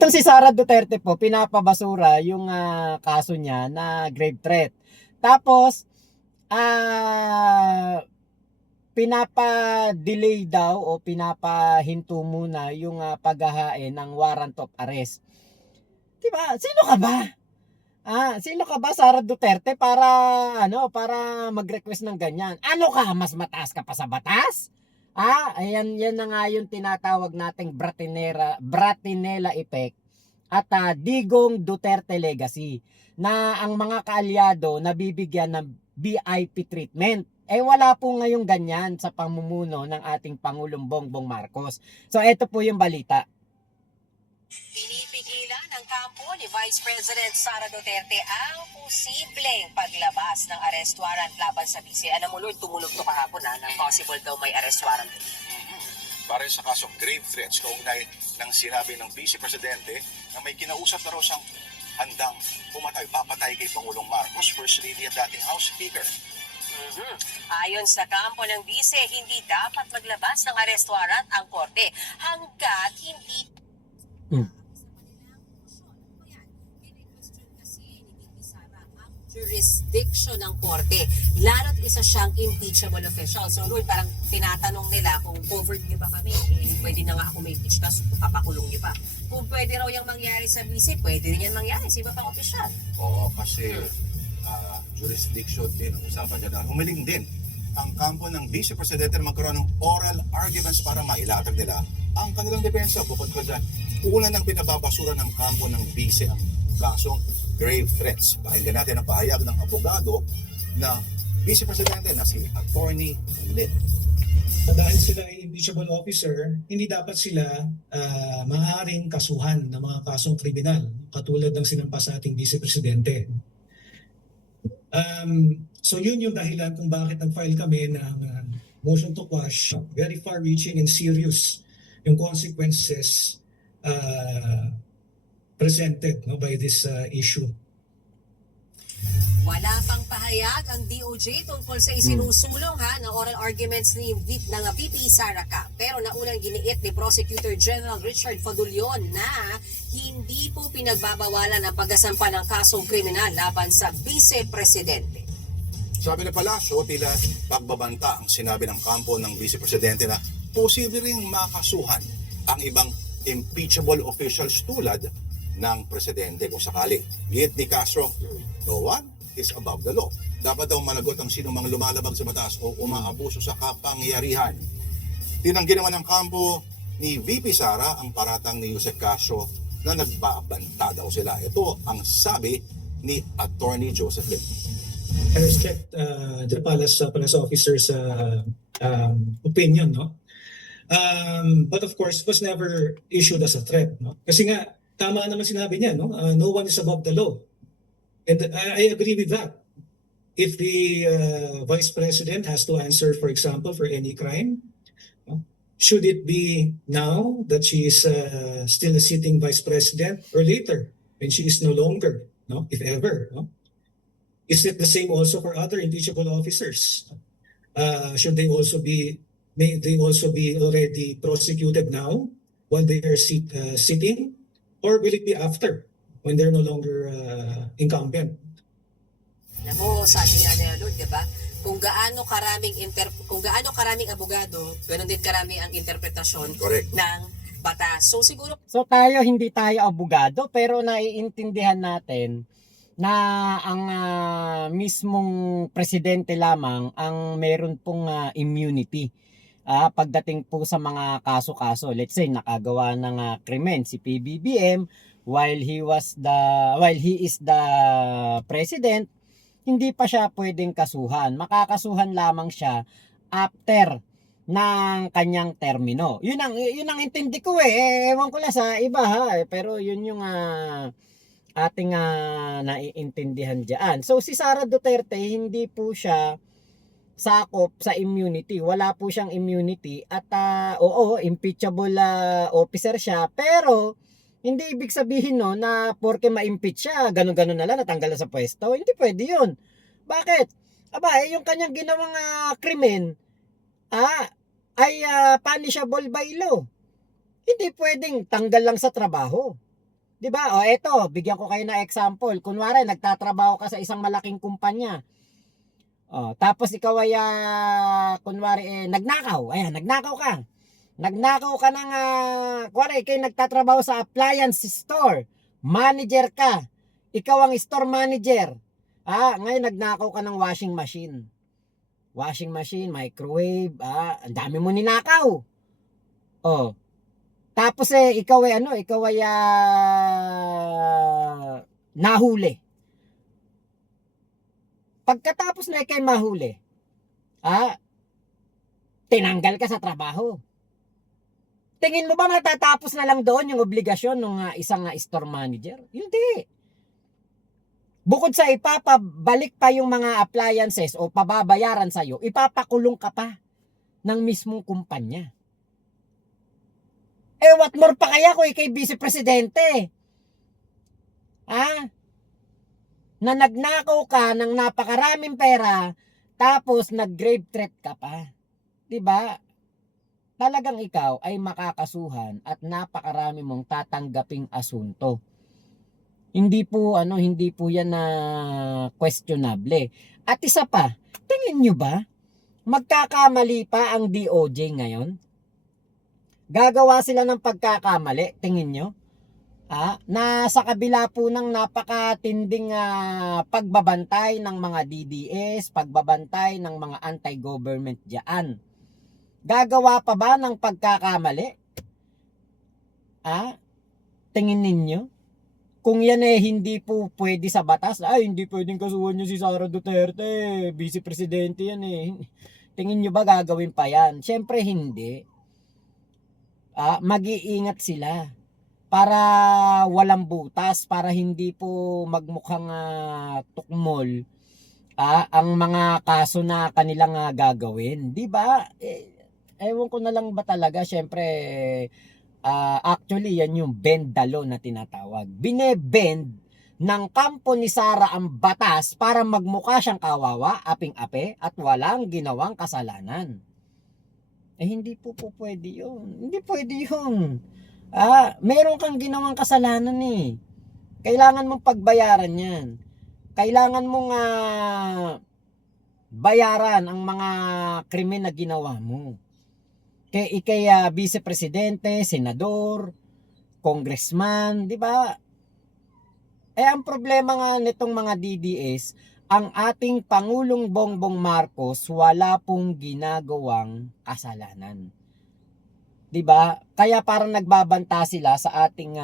Itong si Sara Duterte po, pinapabasura yung kaso niya na grave threat. Tapos, pinapa-delay daw o pinapahinto muna yung paghahain ng warrant of arrest. Diba? Sino ka ba? Sino ka ba, Sara Duterte, para mag-request ng ganyan? Ano ka, mas mataas ka pa sa batas? Ayan, yan na nga yung tinatawag nating Bratinela effect at Digong Duterte legacy, na ang mga kaalyado nabibigyan ng VIP treatment. Wala po ngayong ganyan sa pamumuno ng ating Pangulong Bongbong Marcos. So ito po yung balita. Pinipigilan ng kampo ni Vice President Sara Duterte ang posibleng paglabas ng arrest warrant laban sa vice. Alam mo, Lord, tumulog to kahapon ng possible daw may arrest warrant. Para sa kasong grave threats, kaugnay ng sinabi ng Vice Presidente na may kinausap na raw siyang handang papatay kay Pangulong Marcos, First Lady at dating House Speaker. Ayon sa kampo ng vice, hindi dapat maglabas ng arrest warrant ang korte hanggat hindi jurisdiction ng korte, lalo't isa siyang impeachable official. So Lord, parang tinatanong nila kung covered niyo ba kami, pwede na nga ako may impeach, tapos papakulong niyo pa. Kung pwede raw yung mangyari sa vice, pwede rin yan mangyari sa iba pang opisyal. Oo, kasi jurisdiction din ang usapan dyan. Humiling din ang kampo ng Vice Presidente na magkaroon ng oral arguments para mailatag nila ang kanilang depensa. Bukod pa dyan, una nang pinababasura ng kampo ng Vice ang kasong grave threats. Pakinggan natin ang pahayag ng abogado na Vice Presidente na si Attorney Lin. Dahil sila ay impeachable officer, hindi dapat sila maaaring kasuhan ng mga kasong kriminal katulad ng sinampa sa ating Vice Presidente. So yun yung dahilan kung bakit nag-file kami ng motion to quash. Very far-reaching and serious yung consequences presented by this issue. Wala pang pahayag ang DOJ tungkol sa isinusulong ng oral arguments ng VP Sara Cap. Pero naunang giniit ni Prosecutor General Richard Fadulion na hindi po pinagbabawalan ang paggasampa ng kasong kriminal laban sa Vice Presidente. Sabi na Palasyo, tila pagbabanta ang sinabi ng kampo ng Vice Presidente na posible ring makasuhan ang ibang impeachable officials tulad ng Presidente kung sakali. Git ni Castro, no one is above the law. Dapat daw managot ang sino mang lumalabag sa batas o umaabuso sa kapangyarihan. Tinanggi naman ng kampo ni VP Sara ang paratang ni Yusek Castro na nagbabanta daw sila. Ito ang sabi ni Attorney Joseph Lim. I respect the palace officer's opinion, no? But of course, it was never issued as a threat, no? Kasi nga, tama naman sinabi niya, no? No one is above the law. And I agree with that. If the Vice President has to answer, for example, for any crime, should it be now that she is still a sitting Vice President or later when she is no longer, no? If ever, no? Is it the same also for other impeachable officers? Should they also be, may they also be already prosecuted now while they are sitting? Or will it be after, when they're no longer incumbent? Alam mo, sabi nga nila Lord, diba? Kung gaano karaming abogado, ganoon din karami ang interpretasyon Correct. ng batas. So siguro Hindi tayo abogado, pero naiintindihan natin na ang mismong presidente lamang ang meron pong immunity pagdating po sa mga kaso-kaso. Let's say nakagawa ng krimen si PBBM while he is the president, hindi pa siya pwedeng kasuhan. Makakasuhan lamang siya after ng kanyang termino. Yun ang intindi ko ewan ko lang sa iba pero yun yung ating naiintindihan diyan. So si Sara Duterte hindi po siya sakop sa immunity. Wala po siyang immunity at oo, impeachable officer siya, pero hindi ibig sabihin na porke ma-impeach siya, ganun-ganun na lang natanggal na sa pwesto. Hindi pwede 'yun. Bakit? Yung kanyang ginawang krimen ay punishable by law. Hindi pwedeng tanggal lang sa trabaho. 'Di ba? O eto, bigyan ko kayo ng example. Kunwari, nagtatrabaho ka sa isang malaking kumpanya. Tapos ikaw ay kunwari nagnakaw. Ayan, nagnakaw ka. Nagnakaw ka ng kunwari kayo nagtatrabaho sa appliance store. Manager ka. Ikaw ang store manager. Ngayon nagnakaw ka ng washing machine. Washing machine, microwave, ang dami mo ninakaw. Tapos ikaw ay nahuli. Pagkatapos na ikay mahuli, tinanggal ka sa trabaho. Tingin mo ba matatapos na lang doon yung obligasyon ng isang store manager? Hindi. Bukod sa ipapabalik pa yung mga appliances o pababayaran sa'yo, ipapakulong ka pa ng mismong kumpanya. What more pa kaya kung ikay vice presidente? Na nagnakaw ka ng napakaraming pera, tapos nag-grave threat ka pa. 'Di ba? Talagang ikaw ay makakasuhan at napakarami mong tatanggaping asunto. Hindi po 'yan na questionable. At isa pa, tingin nyo ba magkakamali pa ang DOJ ngayon? Gagawa sila ng pagkakamali, tingin nyo? Na sa kabila po ng napakatinding pagbabantay ng mga DDS, pagbabantay ng mga anti-government diyan. Gagawa pa ba ng pagkakamali? Tingin ninyo? Kung yan hindi po pwede sa batas, hindi pwedeng kasuhan nyo si Sara Duterte, vice presidente yan Tingin nyo ba gagawin pa yan? Siyempre hindi. Mag-iingat sila para walang butas, para hindi po magmukhang tukmol ang mga kaso na kanilang gagawin. Di ba? Ewan ko na lang ba talaga, syempre, actually yan yung bend the law na tinatawag. Binebend ng kampo ni Sara ang batas para magmukha siyang kawawa, aping-ape, at walang ginawang kasalanan. Hindi po pwede yun. Hindi pwede yun. Meron kang ginawang kasalanan Kailangan mong pagbayaran yan. Kailangan mong bayaran ang mga krimen na ginawa mo. Ikay vice presidente, senador, congressman, di ba? Ang problema nga nitong mga DDS, ang ating Pangulong Bongbong Marcos wala pong ginagawang kasalanan. 'Di ba? Kaya parang nagbabanta sila sa ating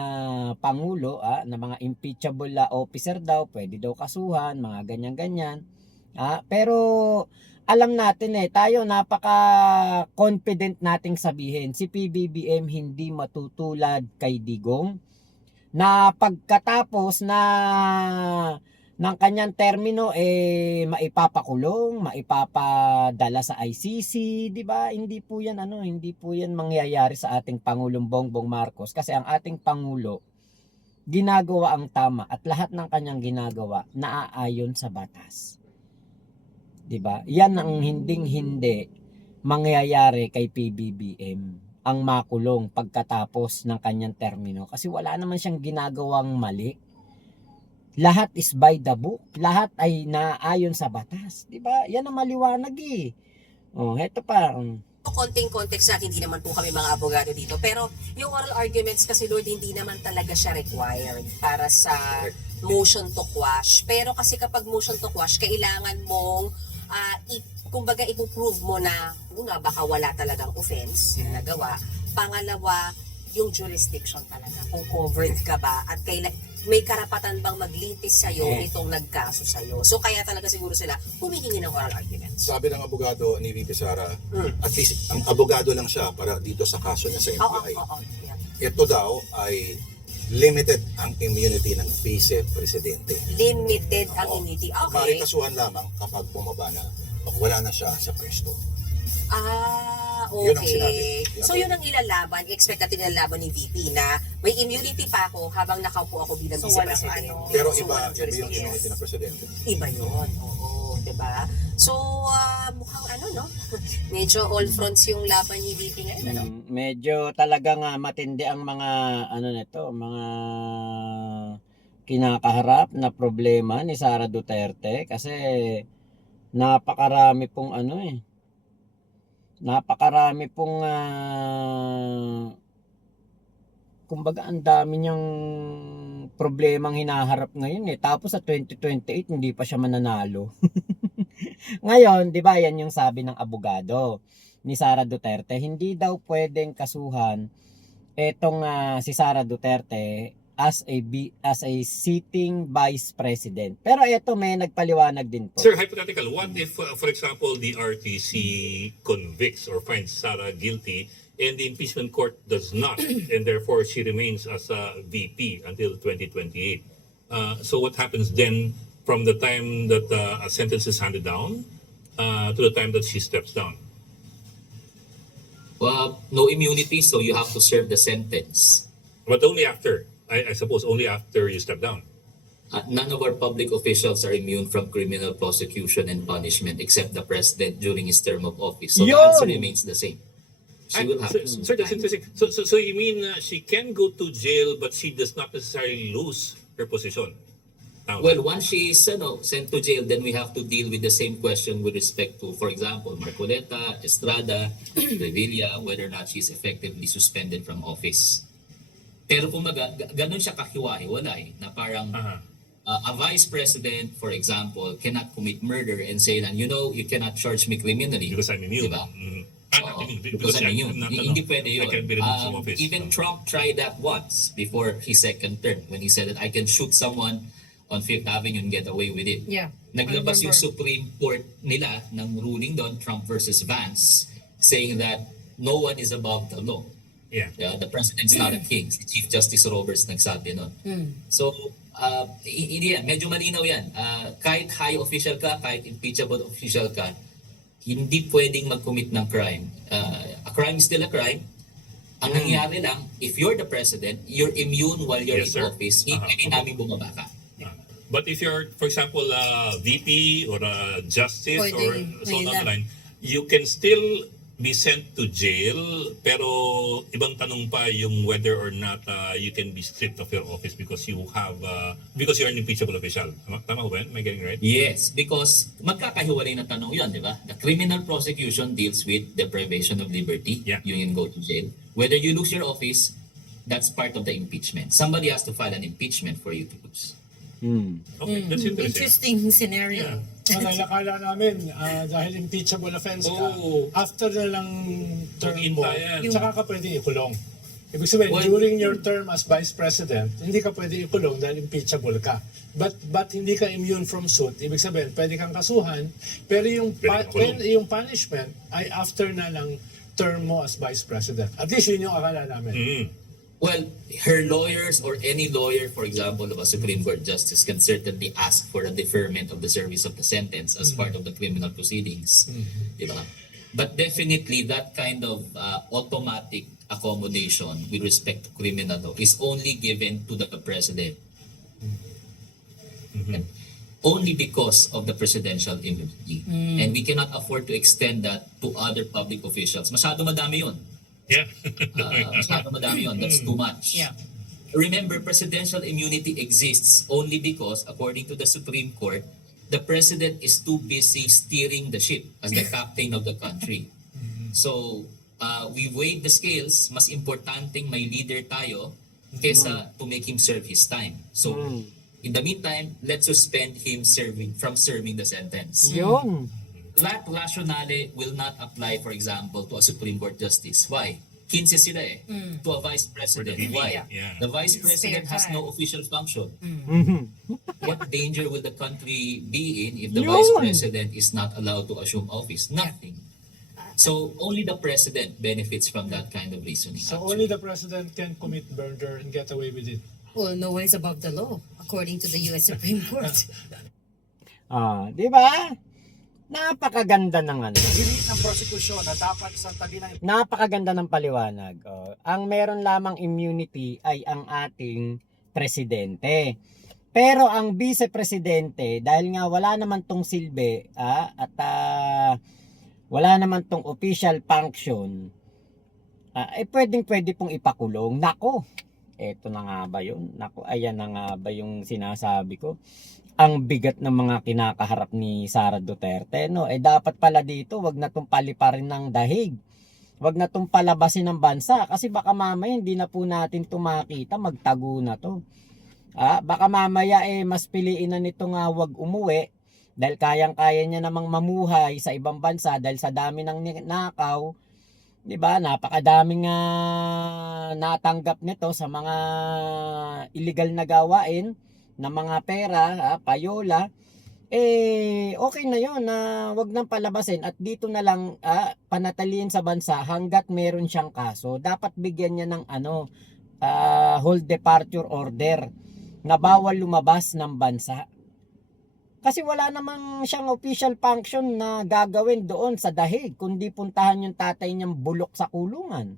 pangulo na mga impeachable officer daw, pwede daw kasuhan, mga ganyan-ganyan. Pero alam natin tayo napaka-confident nating sabihin, si PBBM hindi matutulad kay Digong na pagkatapos na ng kanyang termino maipapakulong, maipapadala sa ICC, 'di ba? Hindi po 'yan mangyayari sa ating Pangulong Bongbong Marcos kasi ang ating pangulo ginagawa ang tama at lahat ng kanyang ginagawa naaayon sa batas. 'Di ba? Yan ang hindi mangyayari kay PBBM, ang makulong pagkatapos ng kanyang termino kasi wala naman siyang ginagawang mali. Lahat is by the book. Lahat ay naayon sa batas. Diba? Yan ang maliwanag Heto pa. Konting context na hindi naman po kami mga abogado dito. Pero yung oral arguments kasi Lord, hindi naman talaga siya required para sa motion to quash. Pero kasi kapag motion to quash, kailangan mong kumbaga ipoprove mo na una, baka wala talagang offense na nagawa. Pangalawa, yung jurisdiction talaga. Kung covered ka ba at may karapatan bang maglitis sa'yo itong nagkaso sa'yo. So kaya talaga siguro sila humihingi ng oral arguments. Sabi ng abogado ni VP Sara, at least ang abogado lang siya para dito sa kaso niya sa NBI. Yeah. Ito daw ay limited ang immunity ng vice presidente. Limited ang immunity. Okay. Marikasuhan lamang kapag bumaba na o wala na siya sa pwesto. Okay. Yun ang sinabi. So yun ang ilalaban, expect natin ilalaban ni VP na may immunity pa ako habang nakaupo ako bilang So, vice walang president. Pero So, iba walang yung jurisdiction. immunity ng presidente. Iba yun, oo, diba? So, mukhang medyo all fronts yung laban ni VP ngayon, Medyo talagang matindi ang mga mga kinakaharap na problema ni Sara Duterte kasi napakarami pong napakarami pong kumbaga ang dami niyang problemang hinaharap ngayon tapos sa 2028 hindi pa siya mananalo. Ngayon, 'di ba, yan yung sabi ng abogado ni Sara Duterte, hindi daw pwedeng kasuhan etong si Sara Duterte as a sitting vice president. Pero eto may nagpaliwanag din po. Sir, hypothetical, what if, for example, the RTC convicts or finds Sara guilty and the impeachment court does not, and therefore she remains as a VP until 2028? So what happens then from the time that a sentence is handed down to the time that she steps down? Well, no immunity, so you have to serve the sentence. But only after, I suppose, only after you step down. None of our public officials are immune from criminal prosecution and punishment except the president during his term of office. So the Yun! answer remains the same. She will have to serve Sir, that's time. interesting. So you mean she can go to jail but she does not necessarily lose her position? Tama ba? Well, once she is sent to jail, then we have to deal with the same question with respect to, for example, Marcoleta, Estrada, Revilla, whether or not she's effectively suspended from office. Pero kung ganun siya kahiwa-hiwalay na parang Aha. a vice president, for example, cannot commit murder and say that, you cannot charge me criminally. Because I'm immune. Diba? I mean, Because I'm immune. Hindi pwede yun. I can be removed from office. Even Trump tried that once before his second term when he said that I can shoot someone on Fifth Avenue and get away with it. Yeah. Naglabas I yung remember. Supreme Court nila ng ruling doon, Trump versus Vance, saying that no one is above the law. Yeah. The president's not a king. Si Chief Justice Roberts nagsabi nun. So, hindi yan. Medyo malinaw yan. Kahit high official ka, kahit impeachable official ka, hindi pwedeng mag-commit ng crime. A crime is still a crime. Ang nangyari lang, if you're the president, you're immune while you're Yes, in sir. office. Hindi namin bumaba ka. But if you're, for example, a VP or a justice or Pwedeng so on may the line, you can still be sent to jail, pero ibang tanong pa yung whether or not you can be stripped of your office because you have because you're an impeachable official. Tama ko ba yan? Am I getting right? Yes, because magkakahiwalay na tanong yun, di ba? The criminal prosecution deals with deprivation of liberty. Yeah. You can go to jail. Whether you lose your office, that's part of the impeachment. Somebody has to file an impeachment for you to lose. Okay, that's interesting. Interesting scenario. Yeah. Akala namin dahil impeachable offense ka, Oh. after na lang term mo, Mag-intayan. tsaka ka pwede ikulong. Ibig sabihin, Well, during your term as Vice President, hindi ka pwede ikulong dahil impeachable ka. But hindi ka immune from suit. Ibig sabihin, pwede kang kasuhan, pero Pwede kang kulong. yung punishment ay after na lang term mo as Vice President. At least yun yung akala namin. Mm. Well, her lawyers or any lawyer, for example, of a Supreme Court justice can certainly ask for a deferment of the service of the sentence as part of the criminal proceedings. Di ba? But definitely, that kind of automatic accommodation with respect to criminal law is only given to the president. And only because of the presidential immunity. And we cannot afford to extend that to other public officials. Masyado madami yun. Yeah. Masyado madami yun. That's too much. Yeah. Remember, presidential immunity exists only because, according to the Supreme Court, the president is too busy steering the ship as the captain of the country. So, we weighed the scales. Mas importanteng may leader tayo kesa to make him serve his time. So, in the meantime, let's suspend him from serving the sentence. Yun. That rationale will not apply, for example, to a Supreme Court justice. Why? 15 sila eh. To a vice president. For the VP, Why? yeah. The vice president has time. no official function. Mhm. What danger will the country be in if the Yun. vice president is not allowed to assume office? Nothing. So only the president benefits from that kind of reasoning. So actually. only the President can commit murder and get away with it. Well, no one is above the law, according to the U.S. Supreme Court. Di ba? Napakaganda ng Hirit ng prosecution na dapat sa tabi ng napakaganda ng paliwanag. Ang meron lamang immunity ay ang ating presidente. Pero ang vice-presidente, dahil nga wala naman tong silbi at wala naman tong official function, pwede pong ipakulong. Nako, Eto na nga ba yun? Naku, ayan na nga ba yung sinasabi ko? Ang bigat ng mga kinakaharap ni Sara Duterte, no? Dapat pala dito, wag na tong paliparin ng dahig. Wag na tong palabasin ng bansa. Kasi baka mamaya hindi na po natin tumakita, magtago na to. Baka mamaya mas piliin na nito nga wag umuwi. Dahil kayang-kaya niya namang mamuhay sa ibang bansa dahil sa dami ng nakaw. 'Di ba? Napakadaming natanggap nito sa mga illegal na gawain ng mga pera, payola. Okay na 'yon na wag nang palabasin at dito na lang panatilihin sa bansa hangga't meron siyang kaso. Dapat bigyan niya ng hold departure order na bawal lumabas ng bansa. Kasi wala namang siyang official function na gagawin doon sa dahig kundi puntahan yung tatay niyang bulok sa kulungan.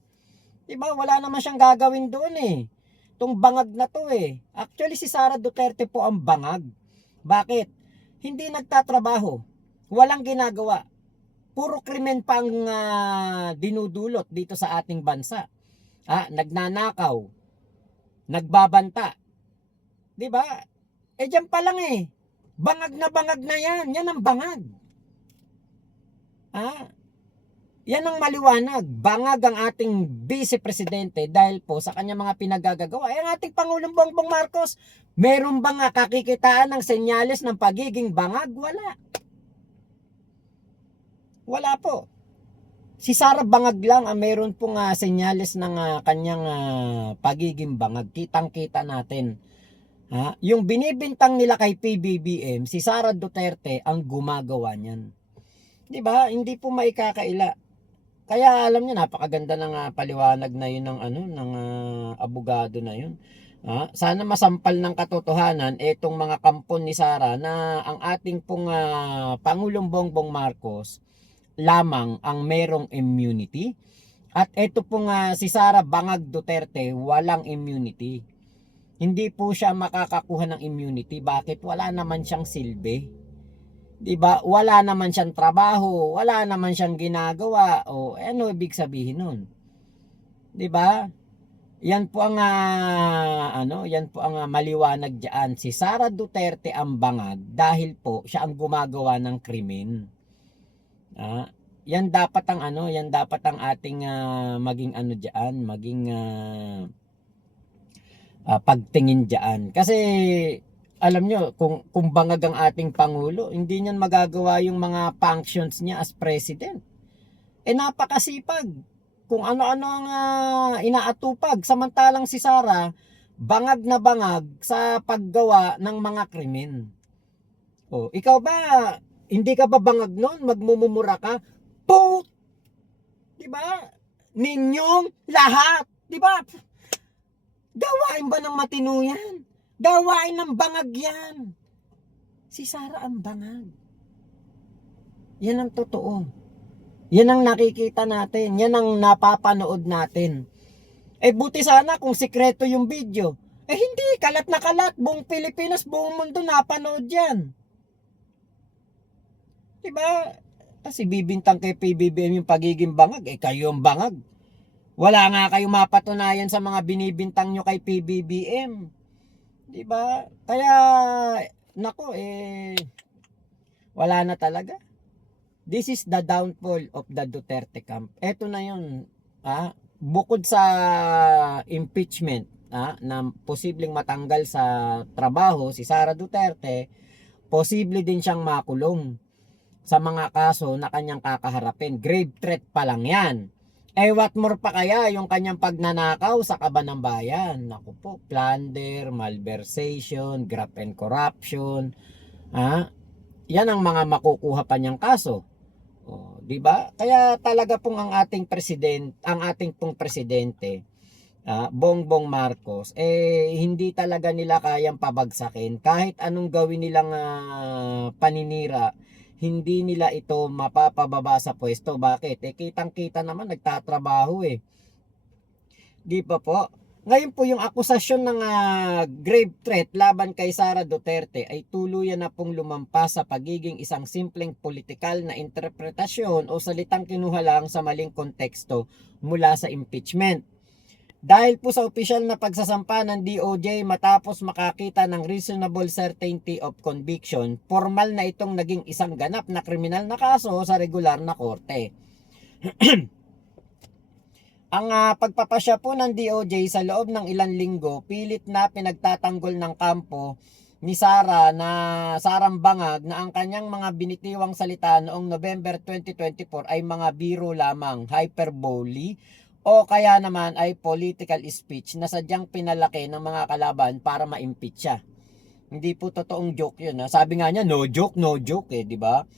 'Di ba? Wala naman siyang gagawin doon Tong bangag na to Actually si Sara Duterte po ang bangag. Bakit? Hindi nagtatrabaho. Walang ginagawa. Puro krimen pa ang dinudulot dito sa ating bansa. Nagnanakaw. Nagbabanta. 'Di ba? Diyan pa lang bangag na yan. Yan ang bangag. Yan ang maliwanag. Bangag ang ating Vice Presidente dahil po sa kanya mga pinagagagawa. Ang ating Pangulong Bongbong Marcos, meron bang kakikitaan ng senyales ng pagiging bangag? Wala. Wala po. Si Sara bangag lang ang meron pong senyales ng kanyang pagiging bangag. Kitang-kita natin. Yung binibintang nila kay PBBM, si Sara Duterte ang gumagawa niyan. 'Di ba? Hindi po maikakaila. Kaya alam niyo napakaganda ng paliwanag na 'yun ng abogado na 'yun. Sana masampal ng katotohanan etong mga kampon ni Sara na ang ating pong Pangulong Bongbong Marcos lamang ang merong immunity at eto pong si Sara Bangag Duterte walang immunity. Hindi po siya makakakuha ng immunity. Bakit? Wala naman siyang silbi. 'Di ba? Wala naman siyang trabaho, wala naman siyang ginagawa. Ano ibig sabihin nun? 'Di ba? Yan po ang maliwanag diyan. Si Sara Duterte ang bangag dahil po siya ang gumagawa ng krimen. Yan dapat ang ating maging diyan, maging pagtingin diyan. Kasi alam nyo, kung bangag ang ating Pangulo, hindi niyan magagawa yung mga functions niya as President. Napakasipag. Kung ano-ano ang inaatupag. Samantalang si Sara, bangag na bangag sa paggawa ng mga krimen. Ikaw ba, hindi ka ba bangag nun? Magmumumura ka? Po! Diba? Ninyong lahat. Diba? Gawain ba ng matino yan? Gawain ng bangag yan. Si Sara ang bangag. Yan ang totoo. Yan ang nakikita natin. Yan ang napapanood natin. Buti sana kung sikreto yung video. Hindi. Kalat na kalat. Buong Pilipinas, buong mundo napanood yan. Diba? Kasi bibintang kay PBBM yung pagiging bangag. Kayo yung bangag. Wala nga kayong mapatunayan sa mga binibintang nyo kay PBBM. 'Di ba? Kaya nako wala na talaga. This is the downfall of the Duterte camp. Ito na 'yon. Bukod sa impeachment, na posibleng matanggal sa trabaho si Sara Duterte, posible din siyang makulong sa mga kaso na kanyang kakaharapin. Grave threat pa lang 'yan. What more pa kaya yung kanyang pagnanakaw sa kaban ng bayan? Naku po, plunder, malversation, graft and corruption. Yan ang mga makukuha pa niyang kaso. 'Di ba? Kaya talaga pong ang ating pong presidente, Bongbong Marcos, hindi talaga nila kayang pabagsakin. Kahit anong gawin nilang paninira, hindi nila ito mapapababa sa pwesto. Bakit? Kitang-kita naman, nagtatrabaho Di ba po? Ngayon po yung akusasyon ng grave threat laban kay Sara Duterte ay tuluyan na pong lumampas sa pagiging isang simpleng politikal na interpretasyon o salitang kinuha lang sa maling konteksto mula sa impeachment. Dahil po sa opisyal na pagsasampa ng DOJ matapos makakita ng reasonable certainty of conviction, formal na itong naging isang ganap na kriminal na kaso sa regular na korte. Ang pagpapasya po ng DOJ sa loob ng ilang linggo, pilit na pinagtatanggol ng kampo ni Sara na Sarang Bangag na ang kanyang mga binitiwang salita noong November 2024 ay mga biro lamang, hyperbole, o kaya naman ay political speech na sadyang pinalaki ng mga kalaban para ma-impeach siya. Hindi po totoong joke yun. Sabi nga niya, no joke di ba?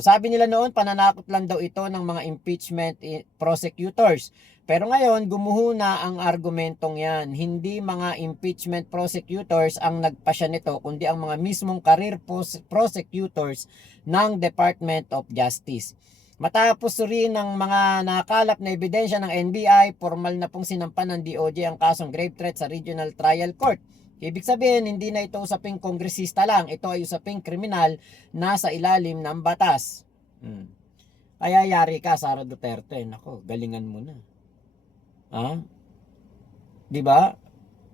Sabi nila noon, pananakot lang daw ito ng mga impeachment prosecutors. Pero ngayon, gumuho na ang argumentong yan. Hindi mga impeachment prosecutors ang nagpasya nito, kundi ang mga mismong career prosecutors ng Department of Justice. Matapos rin ng mga nakalap na ebidensya ng NBI, formal na pong sinampan ng DOJ ang kasong grave threat sa Regional Trial Court. Ibig sabihin, hindi na ito usaping kongresista lang, ito ay usaping kriminal na sa ilalim ng batas. Kaya yari ka, Sara Duterte. Nako, galingan mo na. Di ba?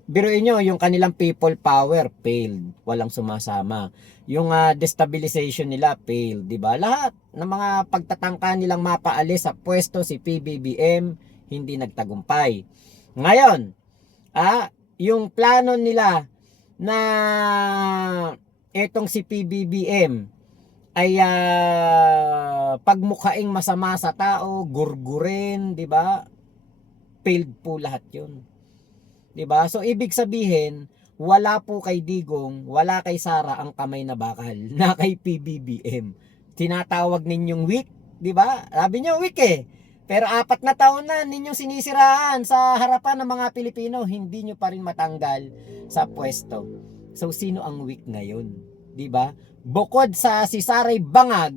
Biruin nyo, yung kanilang people power failed, walang sumasama. Yung destabilization nila failed, di ba? Lahat ng mga pagtatangka nilang mapaalis sa pwesto si PBBM hindi nagtagumpay. Ngayon, yung plano nila na etong si PBBM ay pagmukhaing masama sa tao, gurgurin, di ba? Failed po lahat 'yun. 'Di ba? So ibig sabihin, wala po kay Digong, wala kay Sara ang kamay na bakal na kay PBBM. Tinatawag ninyong weak, 'di ba? Sabi niyo weak eh. Pero 4 na taon na ninyong sinisiraan sa harapan ng mga Pilipino, hindi nyo pa rin matanggal sa pwesto. So sino ang weak ngayon? 'Di ba? Bukod sa si Saray Bangag,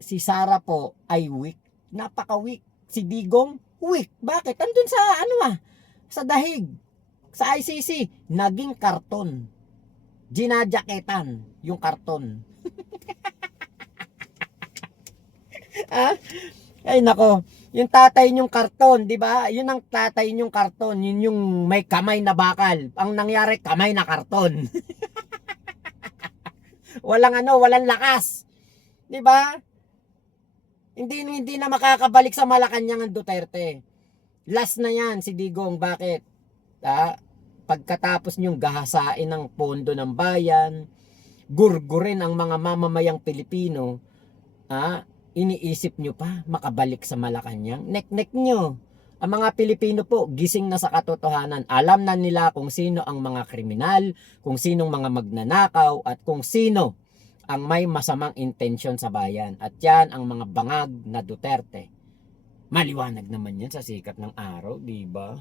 si Sara po ay weak. Napaka-weak. Si Digong weak. Bakit? Andun sa sa dahig, sa ICC, naging karton. Ginajaketan yung karton. Ay nako, yung tatay nyong karton, di ba? Yun ang tatay nyong karton, yun yung may kamay na bakal. Ang nangyari, kamay na karton. Walang lakas. Di ba? Hindi na makakabalik sa Malacanang ang Duterte. Last na yan si Digong. Bakit? Pagkatapos nyong gahasain ng pondo ng bayan, gurgurin ang mga mamamayang Pilipino, iniisip nyo pa makabalik sa Malacanang? Nek-nek nyo. Ang mga Pilipino po, gising na sa katotohanan. Alam na nila kung sino ang mga kriminal, kung sinong mga magnanakaw, at kung sino ang may masamang intensyon sa bayan. At yan ang mga bangag na Duterte. Maliwanag naman yan sa sikat ng araw, di ba?